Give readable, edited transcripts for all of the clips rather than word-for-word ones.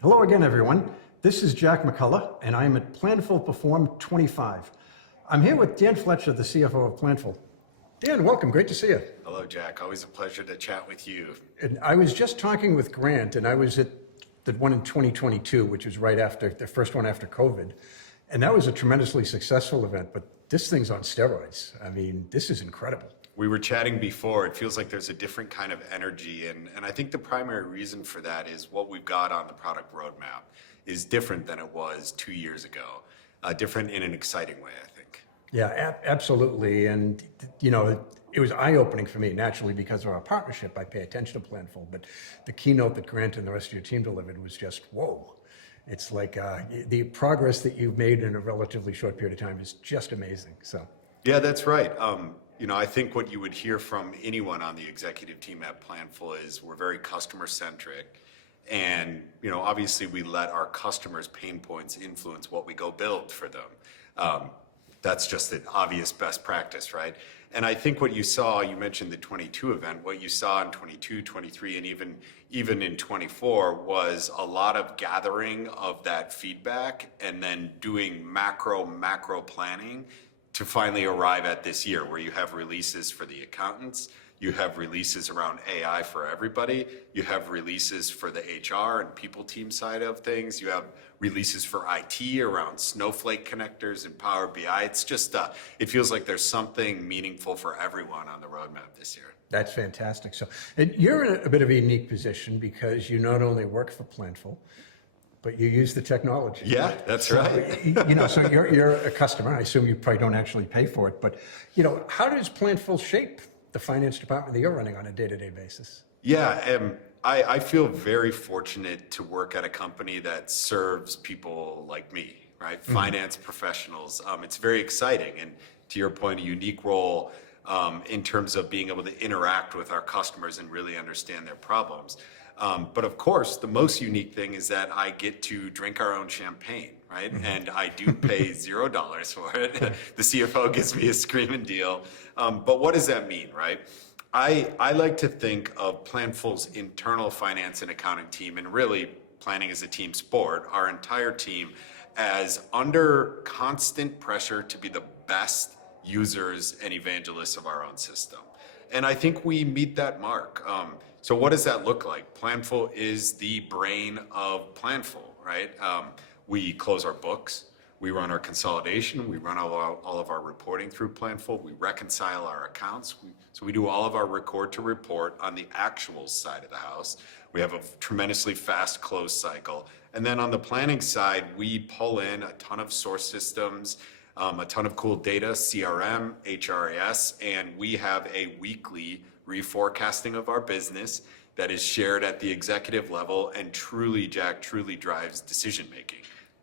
Hello again, everyone. This is Jack McCullough, and I am at Planful Perform 25. I'm here with Dan Fletcher, the CFO of Planful. Dan, welcome. Great to see you. Hello, Jack. Always a pleasure to chat with you. And I was just talking with Grant, and I was at the one in 2022, which was right after the first one after COVID. And that was a tremendously successful event, but this thing's on steroids. I mean, this is incredible. We were chatting before. It feels like there's a different kind of energy. And I think the primary reason for that is what we've got on the product roadmap is different than it was 2 years ago. Different in an exciting way, I think. Yeah, absolutely. And, you know, it was eye-opening for me, naturally, because of our partnership. I pay attention to Planful, but the keynote that Grant and the rest of your team delivered was just, whoa. It's like the progress that you've made in a relatively short period of time is just amazing. So, yeah, that's right. You know, I think what you would hear from anyone on the executive team at Planful is we're very customer-centric. And, you know, obviously we let our customers' pain points influence what we go build for them. That's just an obvious best practice, right? And I think what you saw, you mentioned the 22 event, what you saw in 22, 23, and even in 24 was a lot of gathering of that feedback and then doing macro planning to finally arrive at this year where you have releases for the accountants, you have releases around AI for everybody, you have releases for the HR and people team side of things, you have releases for IT around Snowflake connectors and Power BI. It's just, it feels like there's something meaningful for everyone on the roadmap this year. that's fantastic. So, and you're in a bit of a unique position because you not only work for Planful, but you use the technology. Yeah, that's right. You know, so you're a customer. I assume you probably don't actually pay for it, but you know, how does Planful shape the finance department that you're running on a day-to-day basis? Yeah, I feel very fortunate to work at a company that serves people like me, right? Finance professionals. It's very exciting, and to your point, a unique role in terms of being able to interact with our customers and really understand their problems. But of course, the most unique thing is that I get to drink our own champagne, right? And I do pay $0 for it. The CFO gives me a screaming deal. But what does that mean, right? I like to think of Planful's internal finance and accounting team, and really planning as a team sport, our entire team, as under constant pressure to be the best users and evangelists of our own system. And I think we meet that mark. So what does that look like? Planful is the brain of Planful, right? We close our books, we run our consolidation, we run all of our reporting through Planful, we reconcile our accounts. So we do all of our record to report on the actual side of the house. We have a tremendously fast close cycle. And then on the planning side, we pull in a ton of source systems, a ton of cool data, CRM, HRIS, and we have a weekly reforecasting of our business that is shared at the executive level and truly, Jack, truly drives decision making.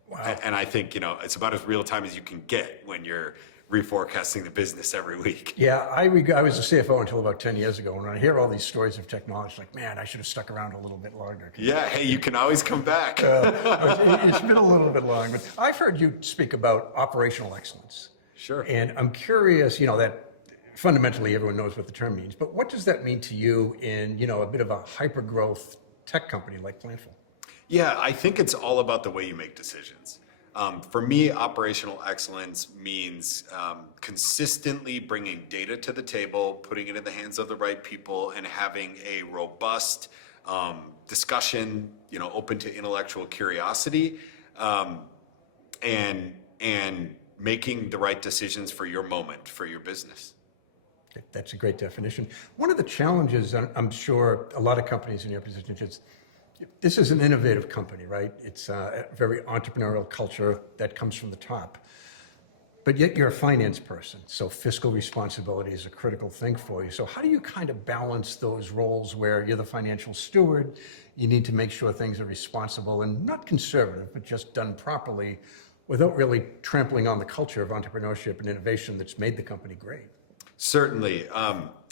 Wow. And I think, you know, it's about as real time as you can get when you're reforecasting the business every week. Yeah, I was a CFO until about 10 years ago. When I hear all these stories of technology, like, man, I should have stuck around a little bit longer. Yeah, hey, you can always come back. It's been a little bit long, but I've heard you speak about operational excellence. Sure. And I'm curious, you know, that fundamentally everyone knows what the term means, but what does that mean to you in, you know, a bit of a hyper-growth tech company like Planful? Yeah, I think it's all about the way you make decisions. For me, operational excellence means consistently bringing data to the table, putting it in the hands of the right people, and having a robust discussion, you know, open to intellectual curiosity, and making the right decisions for your moment, for your business. That's a great definition. One of the challenges, I'm sure a lot of companies in your position is, this is an innovative company, right? It's a very entrepreneurial culture that comes from the top. But yet you're a finance person, so fiscal responsibility is a critical thing for you. So how do you kind of balance those roles where you're the financial steward, you need to make sure things are responsible and not conservative, but just done properly without really trampling on the culture of entrepreneurship and innovation that's made the company great? Certainly.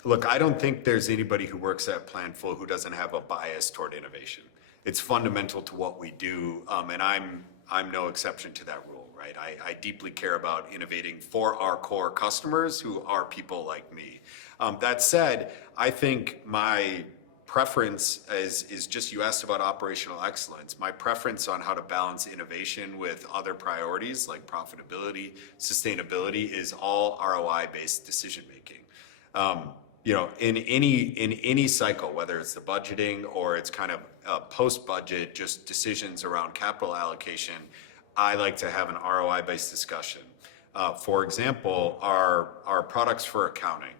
Look, I don't think there's anybody who works at Planful who doesn't have a bias toward innovation. It's fundamental to what we do, and I'm no exception to that rule, right? I deeply care about innovating for our core customers who are people like me. That said, I think my preference is just, you asked about operational excellence. My preference on how to balance innovation with other priorities like profitability, sustainability is all ROI-based decision making. In any cycle, whether it's the budgeting or it's kind of post-budget, just decisions around capital allocation, I like to have an ROI-based discussion. For example, our products for accounting.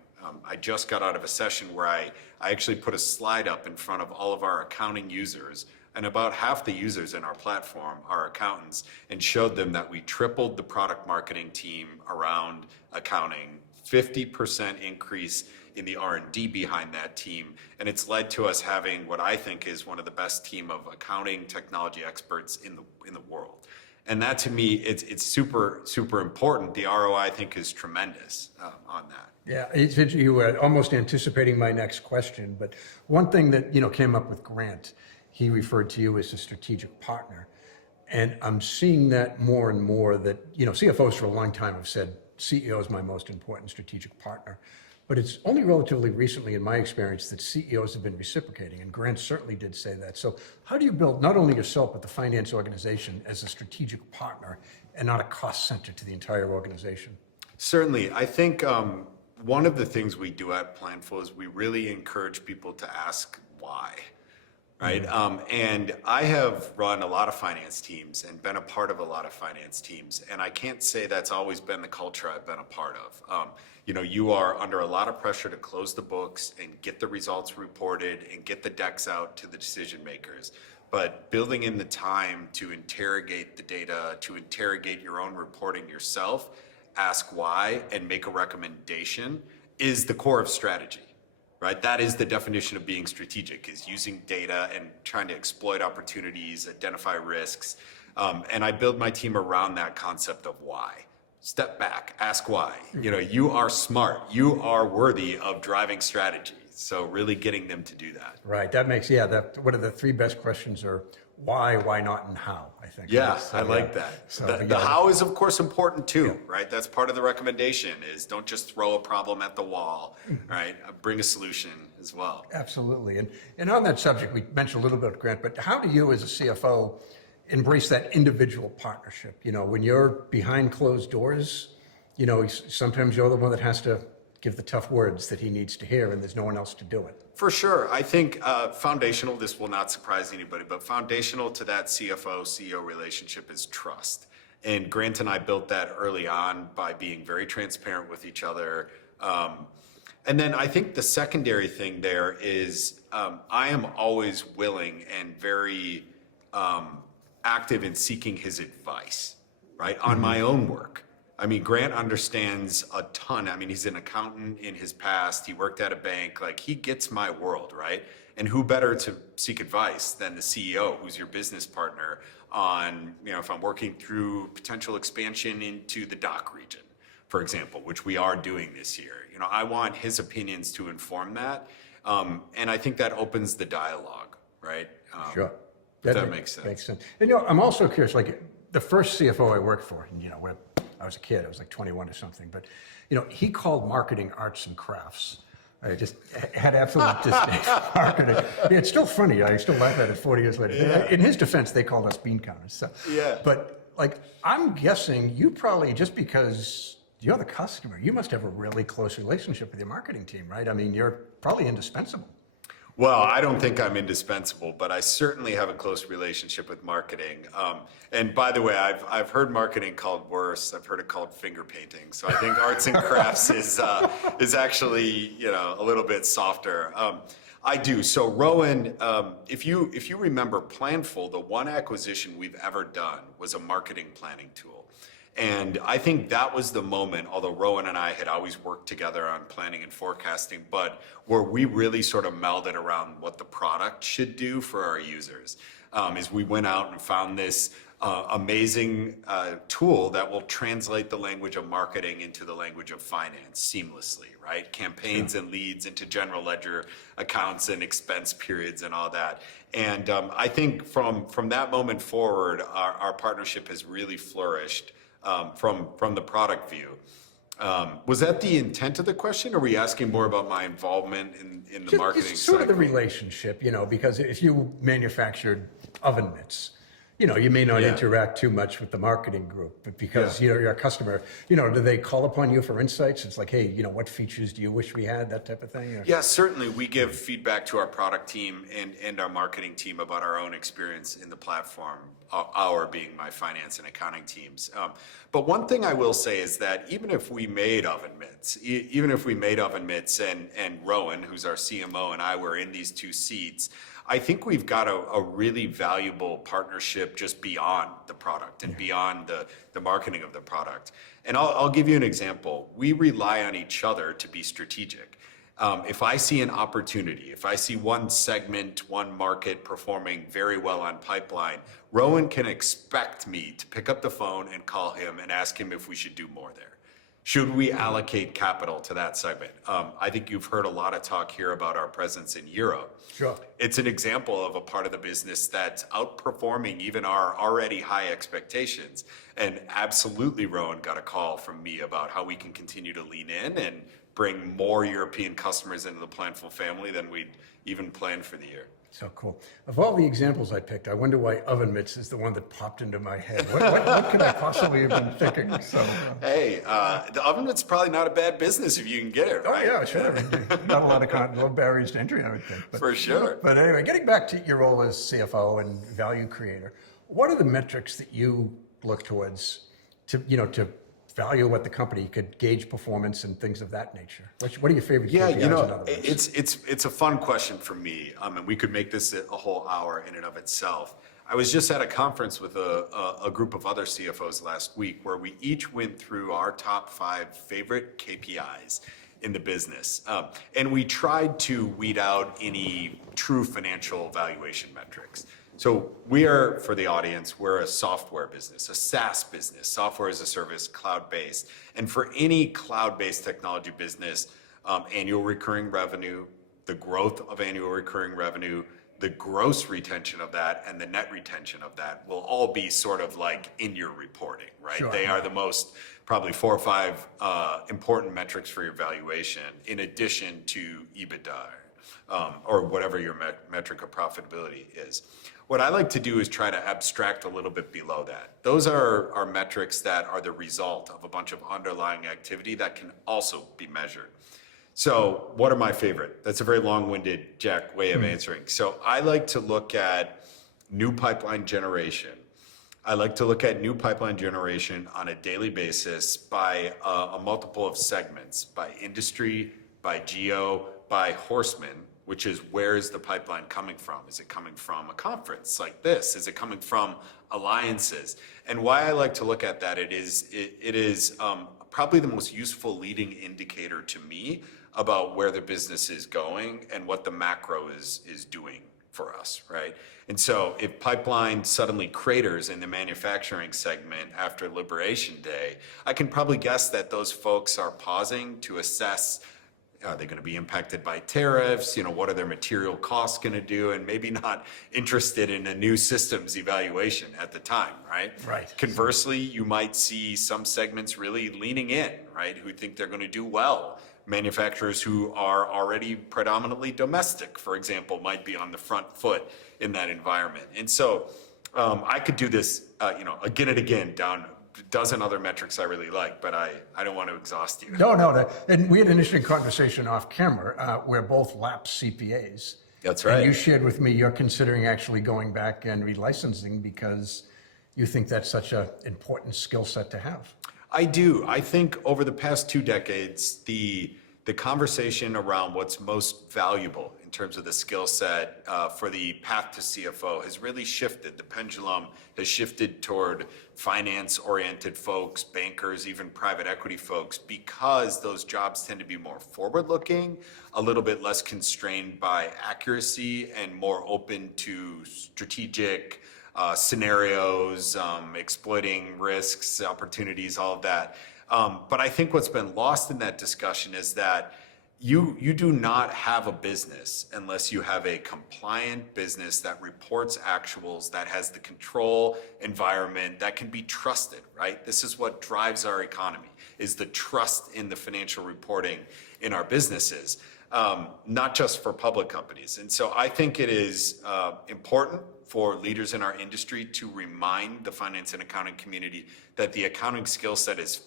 I just got out of a session where I actually put a slide up in front of all of our accounting users, and about half the users in our platform are accountants, and showed them that we tripled the product marketing team around accounting, 50% increase in the R&D behind that team, and it's led to us having what I think is one of the best team of accounting technology experts in the world. And that, to me, it's super, super important. The ROI, I think, is tremendous on that. Yeah, you were almost anticipating my next question, but one thing that came up with Grant, he referred to you as a strategic partner, and I'm seeing that more and more. That CFOs for a long time have said CEO is my most important strategic partner, but it's only relatively recently, in my experience, that CEOs have been reciprocating, and Grant certainly did say that. So how do you build not only yourself, but the finance organization as a strategic partner and not a cost center to the entire organization? Certainly. I think one of the things we do at Planful is we really encourage people to ask why, right? And I have run a lot of finance teams and been a part of a lot of finance teams, and I can't say that's always been the culture I've been a part of. You are under a lot of pressure to close the books and get the results reported and get the decks out to the decision makers. But building in the time to interrogate the data, to interrogate your own reporting yourself, ask why, and make a recommendation is the core of strategy, right? That is the definition of being strategic, is using data and trying to exploit opportunities, identify risks. And I build my team around that concept of why. Step back, ask why. You are smart. You are worthy of driving strategy. So really getting them to do that. Right. That makes, one of the three best questions are why not, and how, I think. Yeah, I like that. So, the how is, of course, important too, right? That's part of the recommendation, is don't just throw a problem at the wall, right? Bring a solution as well. Absolutely. And on that subject, we mentioned a little bit, Grant, but how do you as a CFO embrace that individual partnership? When you're behind closed doors, sometimes you're the one that has to give the tough words that he needs to hear, and there's no one else to do it. For sure. I think foundational, this will not surprise anybody, but foundational to that CFO-CEO relationship is trust. And Grant and I built that early on by being very transparent with each other. And then I think the secondary thing there is I am always willing and very active in seeking his advice, right, on my own work. I mean, Grant understands a ton. I mean, he's an accountant in his past. He worked at a bank. Like, he gets my world, right? And who better to seek advice than the CEO, who's your business partner, on, if I'm working through potential expansion into the DACH region, for example, which we are doing this year. I want his opinions to inform that. And I think that opens the dialogue, right? Sure. That makes sense. Makes sense. And I'm also curious, like the first CFO I worked for, where I was a kid, I was like 21 or something, but he called marketing arts and crafts. I just had absolute disdain for marketing. It's still funny. I still laugh at it 40 years later. Yeah. In his defense, they called us bean counters. So. Yeah. But I'm guessing you probably, just because you're the customer, you must have a really close relationship with your marketing team, right? I mean, you're probably indispensable. Well, I don't think I'm indispensable, but I certainly have a close relationship with marketing. And by the way, I've heard marketing called worse. I've heard it called finger painting. So I think arts and crafts is actually a little bit softer. I do. So Rowan, if you remember Planful, the one acquisition we've ever done was a marketing planning tool. And I think that was the moment, although Rowan and I had always worked together on planning and forecasting, but where we really sort of melded around what the product should do for our users, is we went out and found this amazing tool that will translate the language of marketing into the language of finance seamlessly, right? Campaigns and leads into general ledger accounts and expense periods and all that. And I think from that moment forward, our partnership has really flourished. From the product view. Was that the intent of the question, or were you asking more about my involvement in the marketing Just sort of the cycle? relationship, because if you manufactured oven mitts, you may not Yeah. interact too much with the marketing group, but because you're a customer, do they call upon you for insights? It's like, hey, what features do you wish we had, that type of thing? Or- Yeah, certainly. We give feedback to our product team and our marketing team about our own experience in the platform, our being my finance and accounting teams. But one thing I will say is that even if we made oven mitts, and Rowan, who's our CMO, and I were in these two seats, I think we've got a really valuable partnership just beyond the product and beyond the marketing of the product. And I'll give you an example. We rely on each other to be strategic. If I see an opportunity, if I see one segment, one market performing very well on pipeline, Rowan can expect me to pick up the phone and call him and ask him if we should do more there. Should we allocate capital to that segment? I think you've heard a lot of talk here about our presence in Europe. Sure. It's an example of a part of the business that's outperforming even our already high expectations. And absolutely, Rowan got a call from me about how we can continue to lean in and bring more European customers into the Planful family than we'd even planned for the year. So cool. Of all the examples I picked, I wonder why oven mitts is the one that popped into my head. What could I possibly have been thinking? So, Hey, the oven mitt's probably not a bad business if you can get it oh right. yeah, sure. Not a lot of low barriers to entry, I would think. But, For sure. But anyway, getting back to your role as CFO and value creator, what are the metrics that you look towards to value what the company could gauge performance and things of that nature? What are your favorite Yeah, KPIs in other words? it's a fun question for me, and we could make this a whole hour in and of itself. I was just at a conference with a group of other CFOs last week where we each went through our top 5 favorite KPIs in the business, and we tried to weed out any true financial valuation metrics. So we are, for the audience, we're a software business, a SaaS business, software as a service, cloud-based. And for any cloud-based technology business, annual recurring revenue, the growth of annual recurring revenue, the gross retention of that, and the net retention of that will all be sort of like in your reporting, right? Sure. They are the most, probably 4 or 5 important metrics for your valuation, in addition to EBITDA, or whatever your metric of profitability is. What I like to do is try to abstract a little bit below that. Those are metrics that are the result of a bunch of underlying activity that can also be measured. So what are my favorite? That's a very long-winded, Jack, way of answering. So I like to look at new pipeline generation. I like to look at new pipeline generation on a daily basis by a multiple of segments, by industry, by geo, by horseman, which is where is the pipeline coming from? Is it coming from a conference like this? Is it coming from alliances? And why I like to look at that, it is probably the most useful leading indicator to me about where the business is going and what the macro is doing for us, right? And so if pipeline suddenly craters in the manufacturing segment after Liberation Day, I can probably guess that those folks are pausing to assess, are they going to be impacted by tariffs? What are their material costs going to do? And maybe not interested in a new systems evaluation at the time, right? Right. Conversely, you might see some segments really leaning in, right? Who think they're going to do well. Manufacturers who are already predominantly domestic, for example, might be on the front foot in that environment. And so I could do this, again and again down a dozen other metrics I really like, but I don't want to exhaust you. No. And we had an interesting conversation off camera where both lapsed CPAs. That's right. And you shared with me you're considering actually going back and relicensing because you think that's such an important skill set to have. I do. I think over the past 2 decades, the conversation around what's most valuable in terms of the skill set for the path to CFO has really shifted. The pendulum has shifted toward finance-oriented folks, bankers, even private equity folks, because those jobs tend to be more forward-looking, a little bit less constrained by accuracy, and more open to strategic scenarios, exploiting risks, opportunities, all of that. But I think what's been lost in that discussion is that you do not have a business unless you have a compliant business that reports actuals, that has the control environment, that can be trusted, right? This is what drives our economy, is the trust in the financial reporting in our businesses, not just for public companies. And so I think it is important for leaders in our industry to remind the finance and accounting community that the accounting skill set is,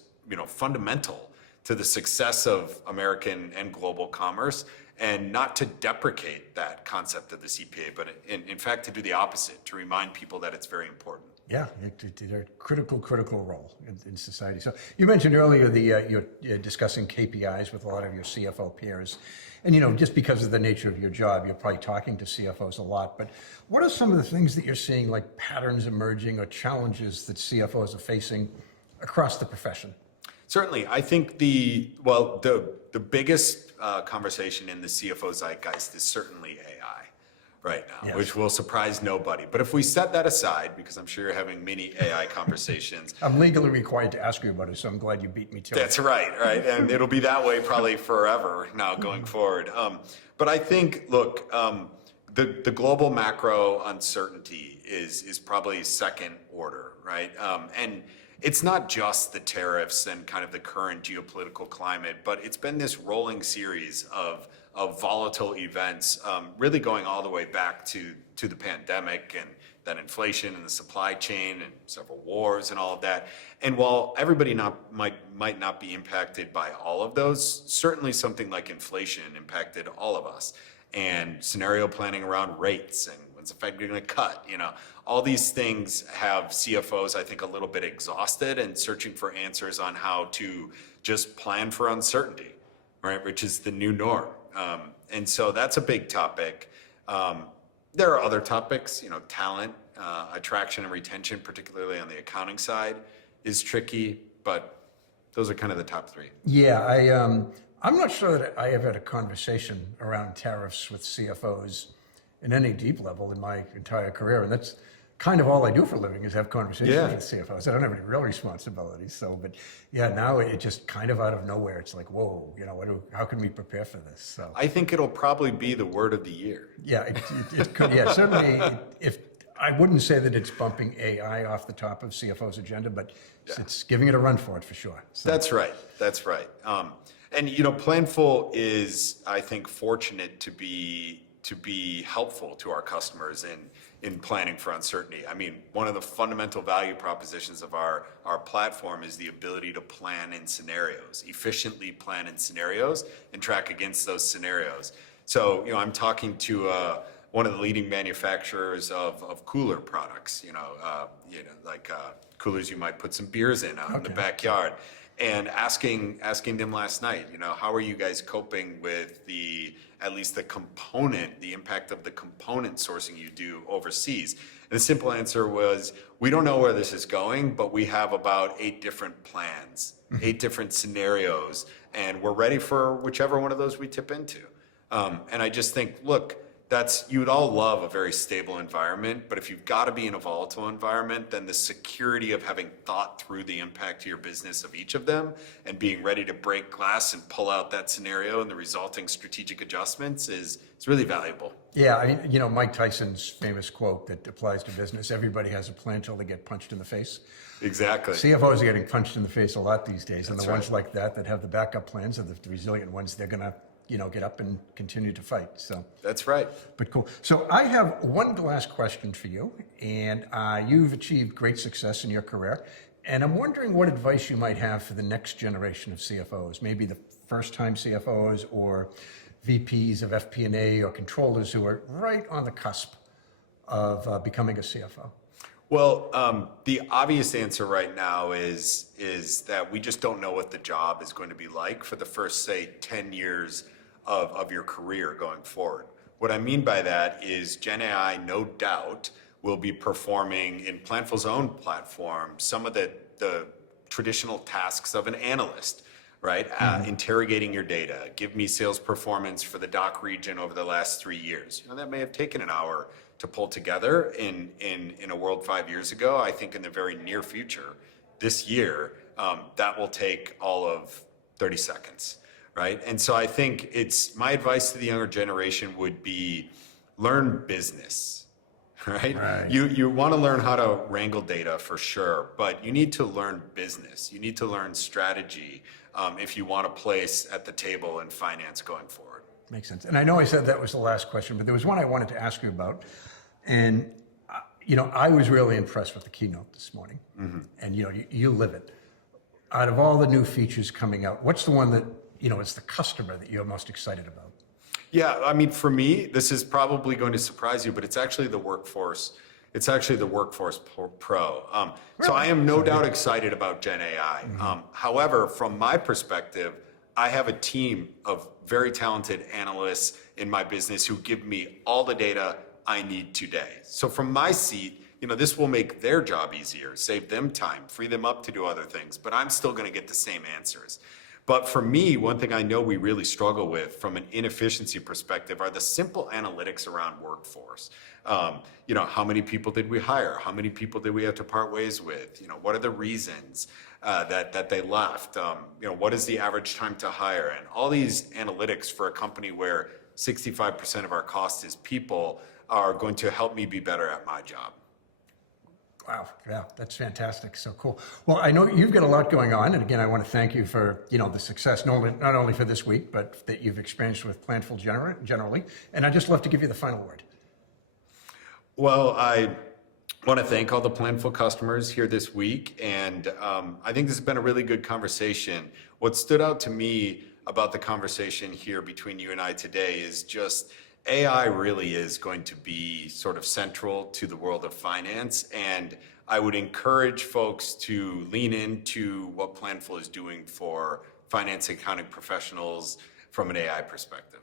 fundamental to the success of American and global commerce, and not to deprecate that concept of the CPA, but in fact to do the opposite, to remind people that it's very important. Yeah, they're a critical role in society. So you mentioned earlier you're discussing KPIs with a lot of your CFO peers. And, just because of the nature of your job, you're probably talking to CFOs a lot. But what are some of the things that you're seeing, like patterns emerging or challenges that CFOs are facing across the profession? Certainly. I think the biggest conversation in the CFO zeitgeist is certainly AI right now, yes, which will surprise nobody. But if we set that aside, because I'm sure you're having many AI conversations. I'm legally required to ask you about it, so I'm glad you beat me to it. That's right. And it'll be that way probably forever now going forward. But I think, look, the global macro uncertainty is probably second order, right? And it's not just the tariffs and kind of the current geopolitical climate, but it's been this rolling series of volatile events, really going all the way back to the pandemic, and then inflation and the supply chain and several wars and all of that. And while everybody might not be impacted by all of those, certainly something like inflation impacted all of us. And scenario planning around rates and when's the Fed going to cut, all these things have CFOs, I think, a little bit exhausted and searching for answers on how to just plan for uncertainty, right? Which is the new norm. And so that's a big topic. There are other topics, talent, attraction and retention, particularly on the accounting side, is tricky, but those are kind of the top three. Yeah, I'm not sure that I have had a conversation around tariffs with CFOs in any deep level in my entire career. And that's kind of all I do for a living, is have conversations with CFOs. I don't have any real responsibilities. So, but yeah, now it just kind of out of nowhere, it's like, whoa, how can we prepare for this? So I think it'll probably be the word of the year. Yeah, it could. Yeah, certainly. If I wouldn't say that it's bumping AI off the top of CFO's agenda, but it's giving it a run for it for sure. So. That's right. And Planful is, I think, fortunate to be helpful to our customers in planning for uncertainty. I mean, one of the fundamental value propositions of our platform is the ability to plan in scenarios, efficiently plan in scenarios, and track against those scenarios. So, I'm talking to one of the leading manufacturers of cooler products, like coolers you might put some beers in out in the backyard. And asking them last night, how are you guys coping with the impact of the component sourcing you do overseas? And the simple answer was, we don't know where this is going, but we have about 8 different plans, 8 different scenarios, and we're ready for whichever one of those we tip into. And I just think, look, you would all love a very stable environment, but if you've got to be in a volatile environment, then the security of having thought through the impact to your business of each of them and being ready to break glass and pull out that scenario and the resulting strategic adjustments is really valuable. Yeah, Mike Tyson's famous quote that applies to business: everybody has a plan till they get punched in the face. Exactly. CFOs are getting punched in the face a lot these days, and That's the ones like that have the backup plans are the resilient ones. They're going to get up and continue to fight. So that's right. But cool. So I have one last question for you, and you've achieved great success in your career, and I'm wondering what advice you might have for the next generation of CFOs, maybe the first-time CFOs or VPs of FP&A or controllers who are right on the cusp of becoming a CFO. Well, the obvious answer right now is that we just don't know what the job is going to be like for the first, say, 10 years of your career going forward. What I mean by that is Gen AI, no doubt, will be performing in Planful's own platform some of the traditional tasks of an analyst, right? Interrogating your data. Give me sales performance for the DACH region over the last 3 years. That may have taken an hour to pull together in a world 5 years ago. I think in the very near future, this year, that will take all of 30 seconds. right? And so I think my advice to the younger generation would be learn business, right? Right. You want to learn how to wrangle data for sure, but you need to learn business. You need to learn strategy if you want a place at the table in finance going forward. Makes sense. And I know I said that was the last question, but there was one I wanted to ask you about. And, I was really impressed with the keynote this morning. Mm-hmm. And, you live it. Out of all the new features coming out, what's the one that, is the customer that you're most excited about? Yeah, I mean, for me, this is probably going to surprise you, but it's actually the Workforce. It's actually the Workforce Pro. So I am no doubt excited about Gen AI. Mm-hmm. However, from my perspective, I have a team of very talented analysts in my business who give me all the data I need today. So from my seat, this will make their job easier, save them time, free them up to do other things, but I'm still going to get the same answers. But for me, one thing I know we really struggle with from an inefficiency perspective are the simple analytics around workforce. How many people did we hire? How many people did we have to part ways with? What are the reasons that they left? What is the average time to hire? And all these analytics for a company where 65% of our cost is people are going to help me be better at my job. Wow, yeah, that's fantastic. So cool. Well, I know you've got a lot going on, and again, I want to thank you for the success, not only for this week, but that you've experienced with Planful generally. And I'd just love to give you the final word. Well, I want to thank all the Planful customers here this week, and I think this has been a really good conversation. What stood out to me about the conversation here between you and I today is just AI really is going to be sort of central to the world of finance, and I would encourage folks to lean into what Planful is doing for finance accounting professionals from an AI perspective.